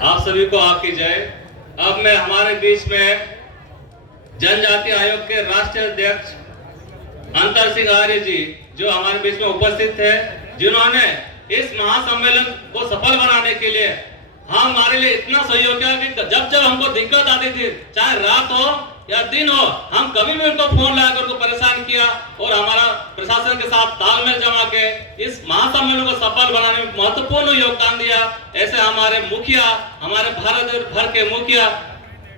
आप सभी को आपकी जय। अब मैं हमारे बीच में जनजाति आयोग के राष्ट्रीय अध्यक्ष अंतर सिंह आर्य जी जो हमारे बीच में उपस्थित है, जिन्होंने इस महासम्मेलन को सफल बनाने के लिए हमारे लिए इतना सहयोग किया कि जब जब हमको दिक्कत आती थी, चाहे रात हो या दिन हो, हम कभी भी उनको फोन लगाकर उनको परेशान किया और हमारा प्रशासन के साथ तालमेल जमा के इस महासम्मेलन को सफल बनाने में महत्वपूर्ण योगदान दिया। ऐसे हमारे मुखिया, हमारे भारत भर के मुखिया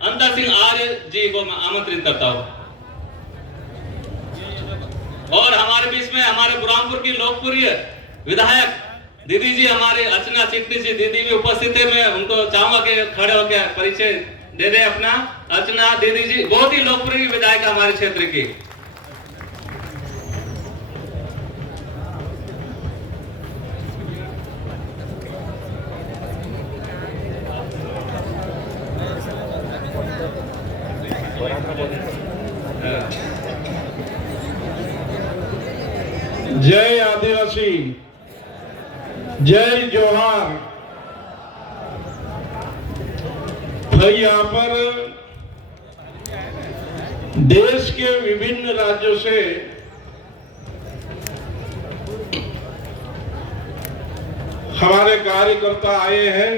अंतर सिंह आर्य जी को मैं आमंत्रित करता हूँ। और हमारे बीच में हमारे बुरहानपुर की लोकप्रिय विधायक दीदी जी, हमारे अर्चना चिटनी जी दीदी भी उपस्थित है। मैं उनको चाहूंगा कि खड़े होकर परिचय दे दे अपना। अर्चना दीदी जी बहुत ही लोकप्रिय विधायक हमारे क्षेत्र की। जय आदिवासी, जय जोहार। भाई, यहाँ पर देश के विभिन्न राज्यों से हमारे कार्यकर्ता आए हैं।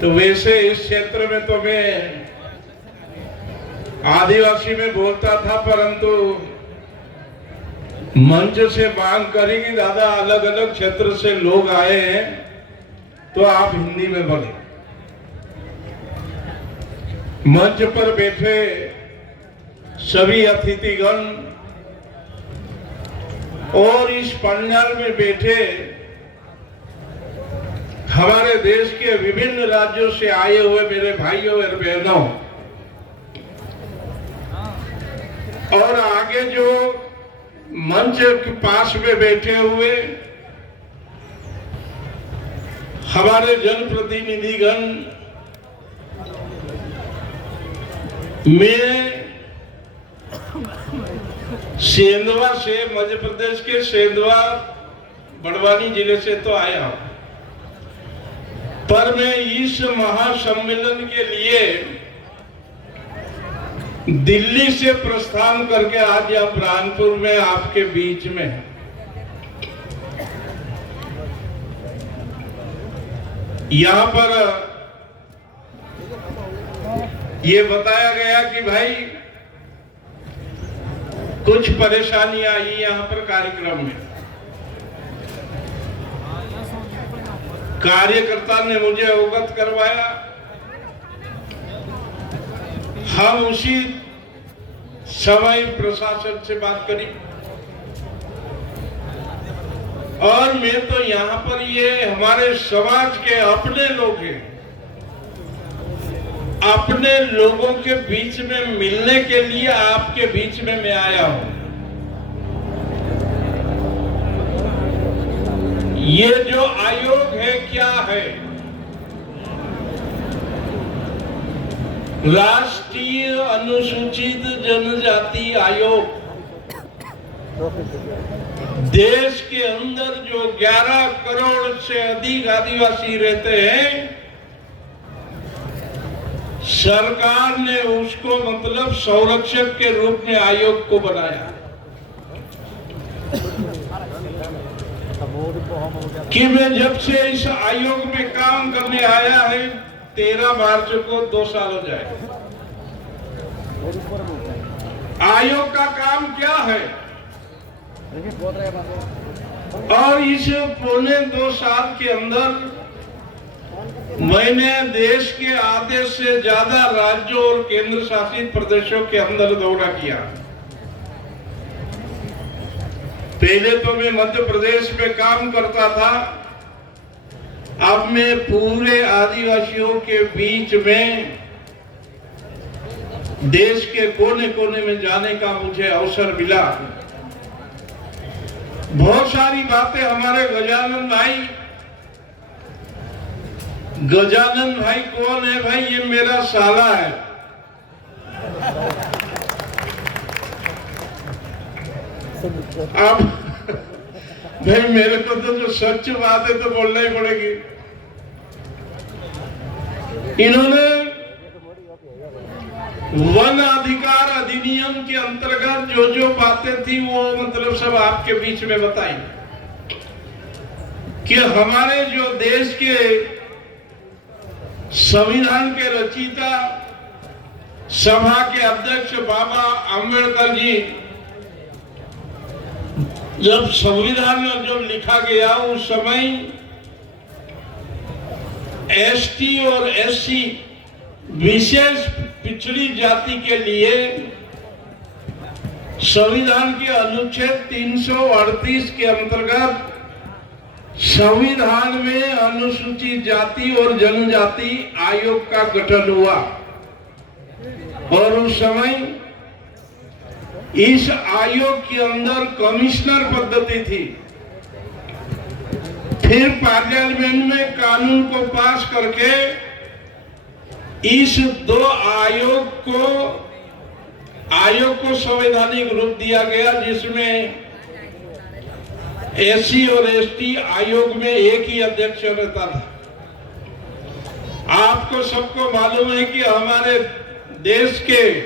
तो वैसे इस क्षेत्र में तो मैं आदिवासी में बोलता था, परंतु मंच से मांग करेंगे दादा, अलग अलग क्षेत्र से लोग आए हैं तो आप हिंदी में बोले। मंच पर बैठे सभी अतिथिगण और इस पंडाल में बैठे हमारे देश के विभिन्न राज्यों से आए हुए मेरे भाइयों और बहनों, और आगे जो मंच के पास में बैठे हुए हमारे जनप्रतिनिधिगण, मैं सेंधवा से, मध्य प्रदेश के सेंधवा बड़वानी जिले से तो आया हूं, पर मैं इस महासम्मेलन के लिए दिल्ली से प्रस्थान करके आज यहाँ बुरहानपुर में आपके बीच में है। यहाँ पर ये बताया गया कि भाई कुछ परेशानी आई यहाँ पर कार्यक्रम में। कार्यकर्ता ने मुझे अवगत करवाया, हम उसी समय प्रशासन से बात करी, और मैं तो यहाँ पर ये हमारे समाज के अपने लोग हैं, अपने लोगों के बीच में मिलने के लिए आपके बीच में मैं आया हूं। ये जो आयोग है क्या है? राष्ट्रीय अनुसूचित जनजाति आयोग। देश के अंदर जो 11 करोड़ से अधिक आदिवासी रहते हैं, सरकार ने उसको मतलब संरक्षक के रूप में आयोग को बनाया कि मैं जब से इस आयोग में काम करने आया है, 13 मार्च को 2 साल हो जाए। आयोग का काम क्या है? और इस पौने 2 साल के अंदर मैंने देश के आधे से ज्यादा राज्यों और केंद्र शासित प्रदेशों के अंदर दौरा किया। पहले तो मैं मध्य प्रदेश में काम करता था, अब मैं पूरे आदिवासियों के बीच में देश के कोने कोने में जाने का मुझे अवसर मिला। बहुत सारी बातें हमारे गजानन भाई कौन है भाई? ये मेरा साला है। अब भाई मेरे को तो जो सच बात है तो बोलना ही पड़ेगी। इन्होंने वन अधिकार अधिनियम के अंतर्गत जो जो बातें थी वो मतलब सब आपके बीच में बताई कि हमारे जो देश के संविधान के रचयिता सभा के अध्यक्ष बाबा अम्बेडकर जी जब संविधान जब लिखा गया उस समय एसटी और एससी विशेष पिछड़ी जाति के लिए संविधान के अनुच्छेद 338 के अंतर्गत संविधान में अनुसूचित जाति और जनजाति आयोग का गठन हुआ और उस समय इस आयोग के अंदर कमिश्नर पद्धति थी। फिर पार्लियामेंट में कानून को पास करके इस दो आयोग को संवैधानिक रूप दिया गया, जिसमें एससी और एसटी आयोग में एक ही अध्यक्ष रहता था। आपको सबको मालूम है कि हमारे देश के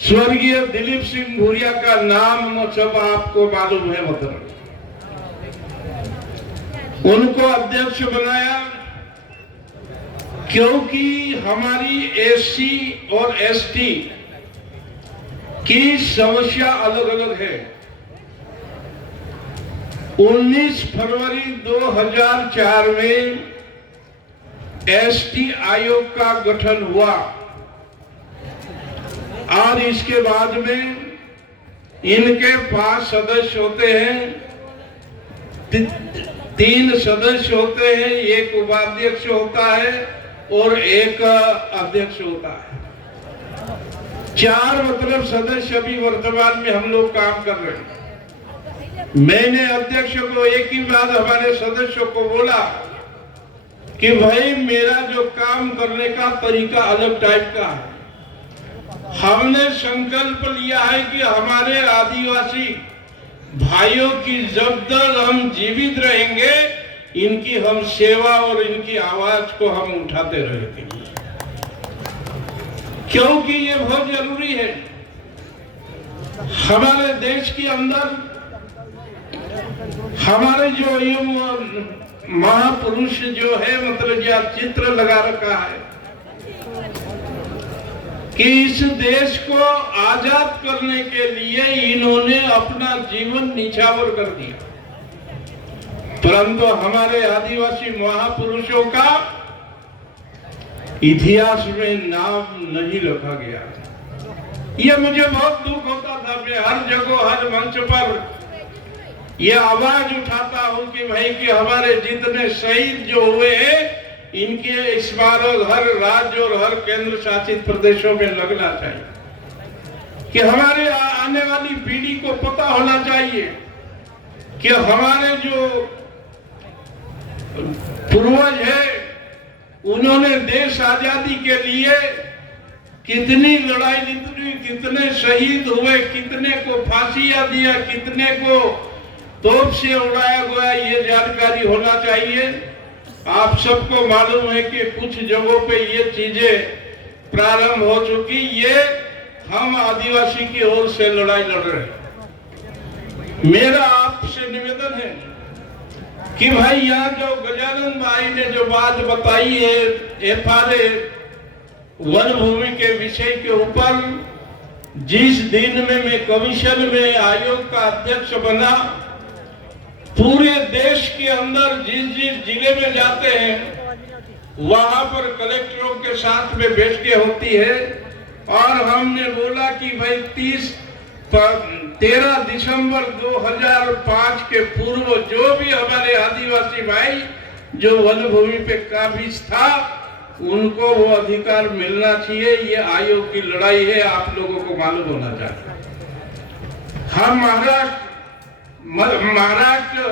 स्वर्गीय दिलीप सिंह भूरिया का नाम सब आपको मालूम है। मतलब उनको अध्यक्ष बनाया क्योंकि हमारी एससी और एसटी की समस्या अलग अलग है। 19 फरवरी 2004 में एसटी आयोग का गठन हुआ और इसके बाद में इनके 5 सदस्य होते हैं, 3 सदस्य होते हैं, एक उपाध्यक्ष होता है और एक अध्यक्ष होता है। 4 मतलब सदस्य अभी वर्तमान में हम लोग काम कर रहे हैं। मैंने अध्यक्ष को एक ही बात हमारे सदस्यों को बोला कि भाई मेरा जो काम करने का तरीका अलग टाइप का है। हमने संकल्प लिया है कि हमारे आदिवासी भाइयों की जब तक हम जीवित रहेंगे इनकी हम सेवा और इनकी आवाज को हम उठाते रहेंगे, क्योंकि ये बहुत जरूरी है। हमारे देश के अंदर हमारे जो महापुरुष जो है मतलब यह चित्र लगा रखा है कि इस देश को आजाद करने के लिए इन्होंने अपना जीवन निछावर कर दिया, परंतु हमारे आदिवासी महापुरुषों का इतिहास में नाम नहीं रखा गया। ये मुझे बहुत दुख होता था। मैं हर जगह हर मंच पर यह आवाज उठाता हूं कि भाई कि हमारे जितने शहीद जो हुए हैं इनके स्मारक हर राज्य और हर केंद्र शासित प्रदेशों में लगना चाहिए, कि हमारे आने वाली पीढ़ी को पता होना चाहिए कि हमारे जो पूर्वज है उन्होंने देश आजादी के लिए कितनी लड़ाई लड़ी, कितने शहीद हुए, कितने को फांसियां दिया, कितने को तोप से उड़ाया गया, ये जानकारी होना चाहिए। आप सबको मालूम है कि कुछ जगहों पे ये चीजें प्रारंभ हो चुकी। ये हम आदिवासी की ओर से लड़ाई लड़ रहे हैं। मेरा आपसे निवेदन है कि भाई यहाँ जो गजानन भाई ने जो बात बताई है एफआरए वन भूमि के विषय के ऊपर, जिस दिन में मैं कमीशन में आयोग का अध्यक्ष बना, पूरे देश के अंदर जिस जिस जिले में जाते हैं वहां पर कलेक्टरों के साथ में बैठकें होती है और हमने बोला कि भाई 13 दिसंबर 2005 के पूर्व जो भी हमारे आदिवासी भाई जो वन भूमि पे काबिज था उनको वो अधिकार मिलना चाहिए। ये आयोग की लड़ाई है, आप लोगों को मालूम होना चाहिए। हम महाराष्ट्र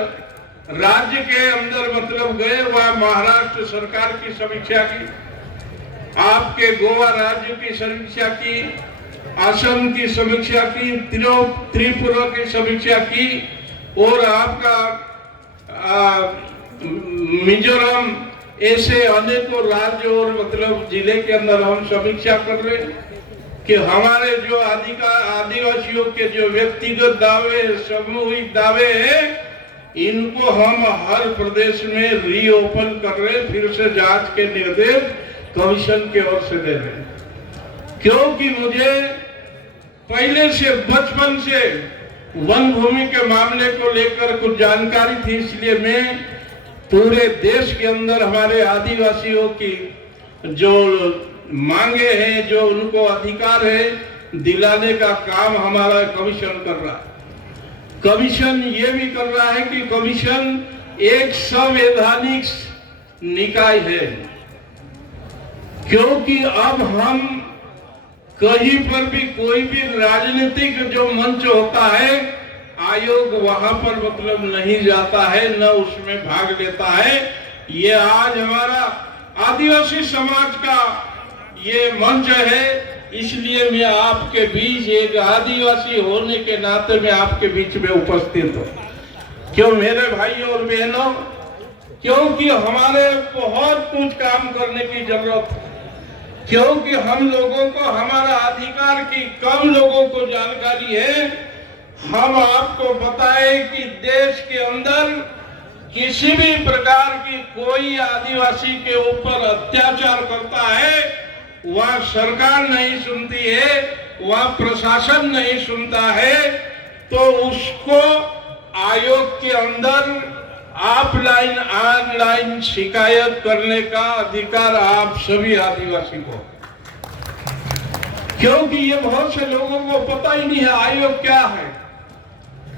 राज्य के अंदर मतलब गए, वह महाराष्ट्र सरकार की समीक्षा की, आपके गोवा राज्य की समीक्षा की, असम की समीक्षा की, त्रिपुरा की समीक्षा की और आपका मिजोरम ऐसे अनेकों राज्य और मतलब जिले के अंदर हम समीक्षा कर रहे हैं कि हमारे जो आदिवासियों के जो व्यक्तिगत दावे, सामूहिक दावे हैं, इनको हम हर प्रदेश में रीओपन कर रहे हैं, फिर से जांच के निर्देश कमीशन की ओर से दे रहे हैं। क्योंकि मुझे पहले से बचपन से वन भूमि के मामले को लेकर कुछ जानकारी थी, इसलिए मैं पूरे देश के अंदर हमारे आदिवासियों की जो मांगे हैं, जो उनको अधिकार है, दिलाने का काम हमारा कमीशन कर रहा है। कमीशन ये भी कर रहा है कि कमीशन एक संवैधानिक निकाय है, क्योंकि अब हम कहीं पर भी कोई भी राजनीतिक जो मंच होता है, आयोग वहां पर मतलब नहीं जाता है, न उसमें भाग लेता है। ये आज हमारा आदिवासी समाज का ये मंच है, इसलिए मैं आपके बीच एक आदिवासी होने के नाते मैं आपके बीच में उपस्थित हूँ। क्यों मेरे भाई और बहनों, क्योंकि हमारे बहुत कुछ काम करने की जरूरत है, क्योंकि हम लोगों को हमारा अधिकार की कम लोगों को जानकारी है। हम आपको बताएं कि देश के अंदर किसी भी प्रकार की कोई आदिवासी के ऊपर अत्याचार करता है, वह सरकार नहीं सुनती है, वह प्रशासन नहीं सुनता है, तो उसको आयोग के अंदर ऑफलाइन ऑनलाइन शिकायत करने का अधिकार आप सभी आदिवासी को, क्योंकि ये बहुत से लोगों को पता ही नहीं है आयोग क्या है।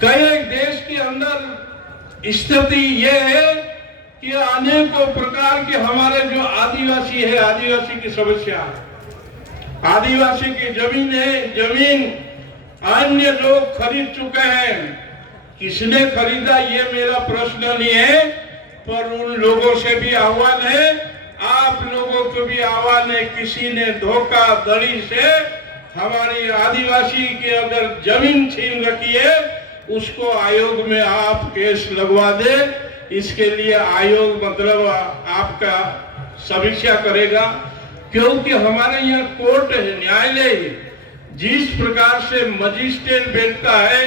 कई देश के अंदर स्थिति ये है कि अनेकों प्रकार के हमारे जो आदिवासी है, आदिवासी की समस्या है, आदिवासी की जमीन है, जमीन अन्य लोग खरीद चुके हैं। किसने खरीदा ये मेरा प्रश्न नहीं है, पर उन लोगों से भी आह्वान है, आप लोगों को भी आह्वान है, किसी ने धोखाधड़ी से हमारी आदिवासी की अगर जमीन छीन रखी है, उसको आयोग में आप केस लगवा दे। इसके लिए आयोग मतलब आपका समीक्षा करेगा, क्योंकि हमारे यहाँ कोर्ट है, न्यायालय है। जिस प्रकार से मजिस्ट्रेट बैठता है,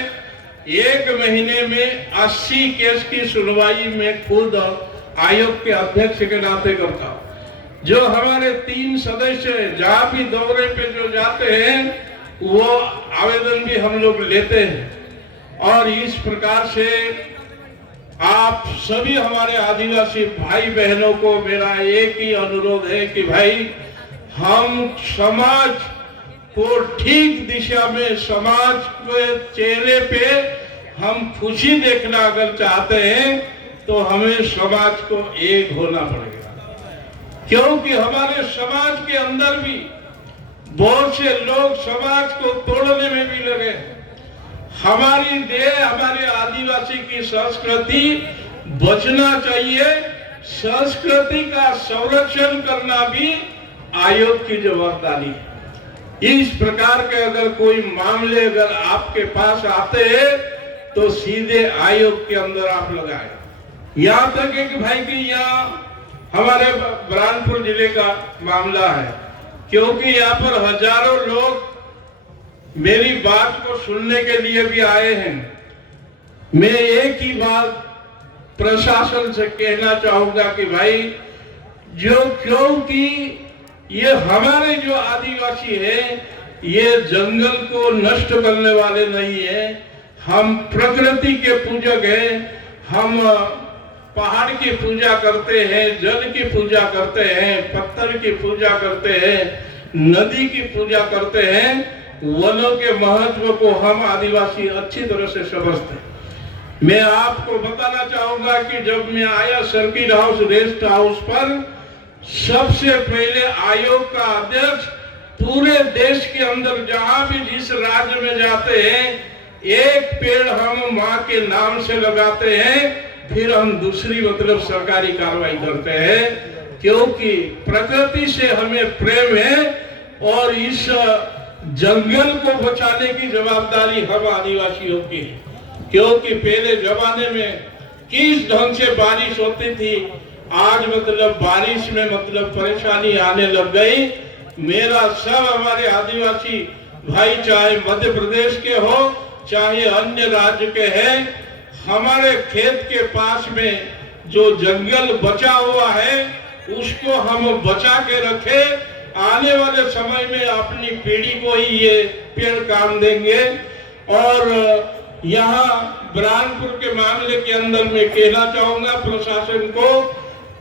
1 महीने में 80 केस की सुनवाई में खुद आयोग के अध्यक्ष के नाते करता हूँ। जो हमारे 3 सदस्य जहाँ भी दौरे पे जो जाते हैं, वो आवेदन भी हम लोग लेते हैं। और इस प्रकार से आप सभी हमारे आदिवासी भाई बहनों को मेरा एक ही अनुरोध है कि भाई, हम समाज को ठीक दिशा में, समाज के चेहरे पे हम खुशी देखना अगर चाहते हैं, तो हमें समाज को एक होना पड़ेगा। क्योंकि हमारे समाज के अंदर भी बहुत से लोग समाज को तोड़ने में भी लगे। हमारी देह, हमारे आदिवासी की संस्कृति बचना चाहिए। संस्कृति का संरक्षण करना भी आयोग की जवाबदारी है। इस प्रकार के अगर कोई मामले अगर आपके पास आते हैं, तो सीधे आयोग के अंदर आप लगाए। यहाँ तक है कि भाई कि यहाँ हमारे बुरहानपुर जिले का मामला है, क्योंकि यहाँ पर हजारों लोग मेरी बात को सुनने के लिए भी आए हैं। मैं एक ही बात प्रशासन से कहना चाहूंगा कि भाई, क्योंकि ये हमारे जो आदिवासी हैं, ये जंगल को नष्ट करने वाले नहीं है। हम प्रकृति के पूजक हैं। हम पहाड़ की पूजा करते हैं, जल की पूजा करते हैं, पत्थर की पूजा करते हैं, नदी की पूजा करते हैं। वनों के महत्व को हम आदिवासी अच्छी तरह से समझते हैं। मैं आपको बताना चाहूंगा कि जब मैं आया सर्किट हाउस रेस्ट हाउस पर, सबसे पहले आयोग का अध्यक्ष पूरे देश के अंदर जहां भी जिस राज्य में जाते हैं, एक पेड़ हम माँ के नाम से लगाते हैं, फिर हम दूसरी मतलब सरकारी कार्रवाई करते हैं, क्योंकि प्रकृति से हमें प्रेम है और इस जंगल को बचाने की जवाबदारी हम आदिवासियों की है। क्योंकि पहले जमाने में किस ढंग से बारिश होती थी, आज मतलब बारिश में मतलब परेशानी आने लग गई। मेरा सब हमारे आदिवासी भाई चाहे मध्य प्रदेश के हो चाहे अन्य राज्य के हैं, हमारे खेत के पास में जो जंगल बचा हुआ है उसको हम बचा के रखे। आने वाले समय में अपनी पीढ़ी को ही ये पेड़ काम देंगे। और यहाँ बुरहानपुर के मामले के अंदर मैं कहना चाहूंगा प्रशासन को,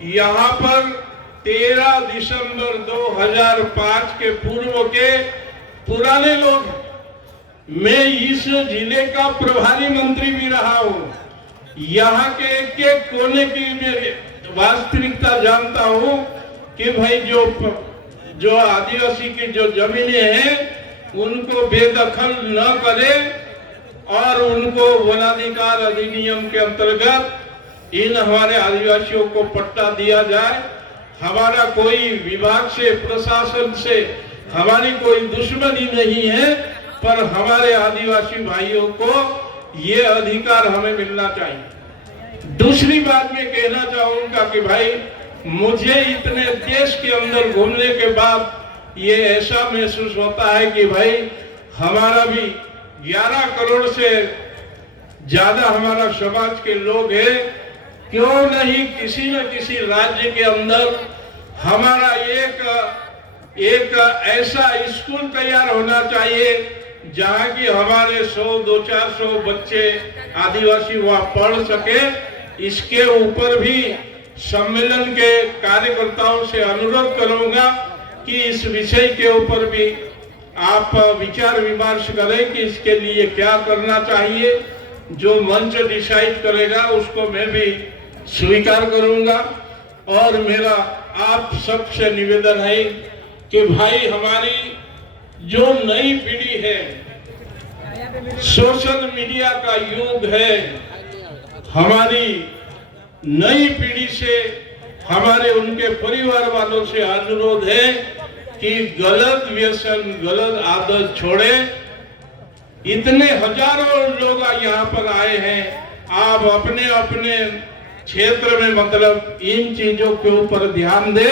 यहाँ पर 13 दिसंबर 2005 के पूर्व के पुराने लोग, मैं इस जिले का प्रभारी मंत्री भी रहा हूँ, यहाँ के एक कोने की वास्तविकता जानता हूँ कि भाई जो आदिवासी की जो जमीनें हैं उनको बेदखल न करे और उनको वनाधिकार अधिनियम के अंतर्गत इन हमारे आदिवासियों को पट्टा दिया जाए। हमारा कोई विभाग से प्रशासन से हमारी कोई दुश्मनी नहीं है, पर हमारे आदिवासी भाइयों को ये अधिकार हमें मिलना चाहिए। दूसरी बात मैं कहना चाहूंगा कि भाई मुझे इतने देश के अंदर घूमने के बाद ये ऐसा महसूस होता है कि भाई हमारा भी 11 करोड़ से ज्यादा हमारा समाज के लोग हैं, क्यों नहीं किसी न किसी राज्य के अंदर हमारा एक ऐसा स्कूल तैयार होना चाहिए जहाँ की हमारे 100-200-400 बच्चे आदिवासी वहाँ पढ़ सके। इसके ऊपर भी सम्मेलन के कार्यकर्ताओं से अनुरोध करूंगा कि इस विषय के ऊपर भी आप विचार विमर्श करें कि इसके लिए क्या करना चाहिए। जो मंच डिसाइड करेगा उसको मैं भी स्वीकार करूंगा। और मेरा आप सबसे निवेदन है कि भाई हमारी जो नई पीढ़ी है, सोशल मीडिया का युग है, हमारी नई पीढ़ी से हमारे उनके परिवार वालों से अनुरोध है कि गलत व्यसन गलत आदत छोड़े। इतने हजारों लोग यहाँ पर आए हैं, आप अपने अपने क्षेत्र में मतलब इन चीजों के ऊपर ध्यान दे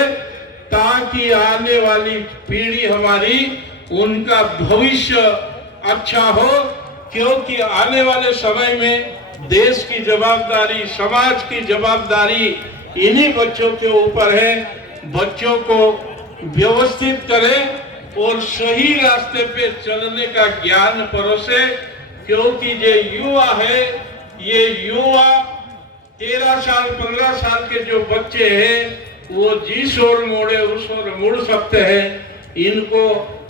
ताकि आने वाली पीढ़ी हमारी उनका भविष्य अच्छा हो। क्योंकि आने वाले समय में देश की जवाबदारी, समाज की जवाबदारी इन्हीं बच्चों के ऊपर है। बच्चों को व्यवस्थित करें और सही रास्ते पे चलने का ज्ञान परोसे। क्योंकि ये युवा है, ये युवा 13 साल 15 साल के जो बच्चे हैं वो जिस ओर मोड़े उस ओर मुड़ सकते हैं। इनको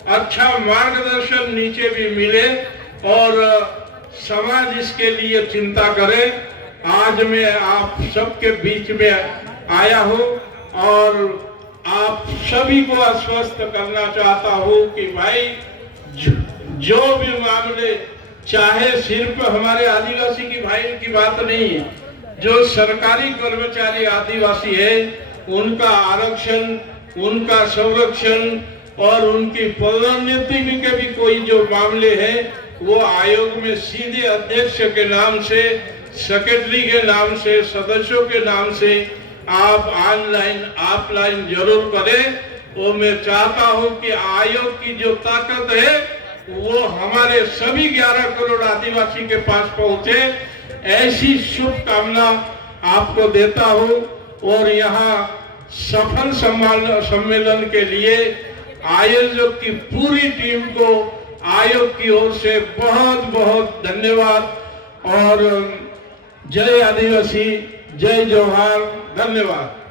अच्छा मार्गदर्शन नीचे भी मिले और समाज इसके लिए चिंता करे। आज मैं आप सबके बीच में आया हूँ और आप सभी को आश्वस्त करना चाहता हूँ कि भाई जो भी मामले, चाहे सिर्फ हमारे आदिवासी की भाई की बात नहीं है, जो सरकारी कर्मचारी आदिवासी है उनका आरक्षण, उनका संरक्षण और उनकी पदोन्नति के भी कोई जो मामले हैं वो आयोग में सीधे अध्यक्ष के नाम से, सेक्रेटरी के नाम से, सदस्यों के नाम से आप ऑनलाइन ऑफलाइन जरूर करें। और मैं चाहता हूं कि आयोग की जो ताकत है वो हमारे सभी 11 करोड़ आदिवासी के पास पहुंचे, ऐसी शुभकामना आपको देता हूं। और यहाँ सफल सम्मेलन के लिए आयोजक की पूरी टीम को आयोग की ओर से बहुत बहुत धन्यवाद। और जय आदिवासी, जय जोहार, धन्यवाद।